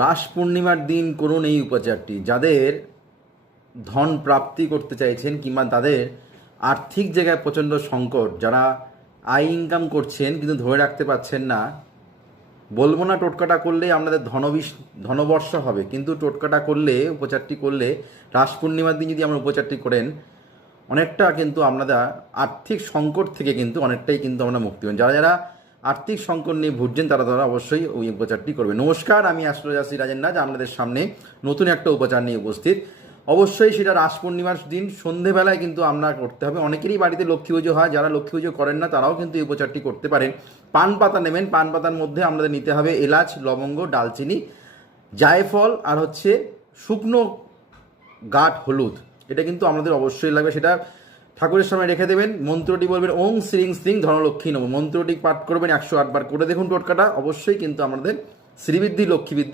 রাস পূর্ণিমার দিন করুন এই উপচারটি। যাদের ধন প্রাপ্তি করতে চাইছেন কিংবা তাদের আর্থিক জায়গায় প্রচণ্ড সংকট, যারা আয় ইনকাম করছেন কিন্তু ধরে রাখতে পারছেন না, বলবো না টোটকাটা করলে আপনাদের ধনবর্ষা হবে, কিন্তু টোটকাটা করলে, উপচারটি করলে, রাস পূর্ণিমার দিন যদি আমরা উপচারটি করেন, অনেকটা কিন্তু আপনারা আর্থিক সংকট থেকে কিন্তু অনেকটাই কিন্তু আমরা মুক্তি পাবেন। যারা যারা আর্থিক সংকট নিয়ে ভুগছেন তারা তারা অবশ্যই ওই উপচারটি করবে। নমস্কার, আমি অ্যাস্ট্রোলজার রাজেন রাজ আপনাদের সামনে নতুন একটা উপচার নিয়ে উপস্থিত। অবশ্যই সেটা রাস পূর্ণিমার দিন সন্ধেবেলায় কিন্তু আমরা করতে হবে। অনেকেরই বাড়িতে লক্ষ্মী পুজো হয়, যারা লক্ষ্মী পুজো করেন না তারাও কিন্তু এই উপচারটি করতে পারেন। পান পাতা নেবেন, পান পাতার মধ্যে আমাদের নিতে হবে এলাচ, লবঙ্গ, ডালচিনি, জায়ফল আর হচ্ছে শুকনো গাঢ় হলুদ। এটা কিন্তু আমাদের অবশ্যই লাগবে। সেটা ঠাকুরের সামনে রেখে দেবেন। মন্ত্রটি বলবেন ওং শ্রীং শ্রীং ধনলক্ষ্মী নমঃ। মন্ত্রটি পাঠ করবেন 108 বার। করে দেখুন টোটকাটা, অবশ্যই কিন্তু আমাদের শ্রীবৃদ্ধি, লক্ষ্মী বৃদ্ধি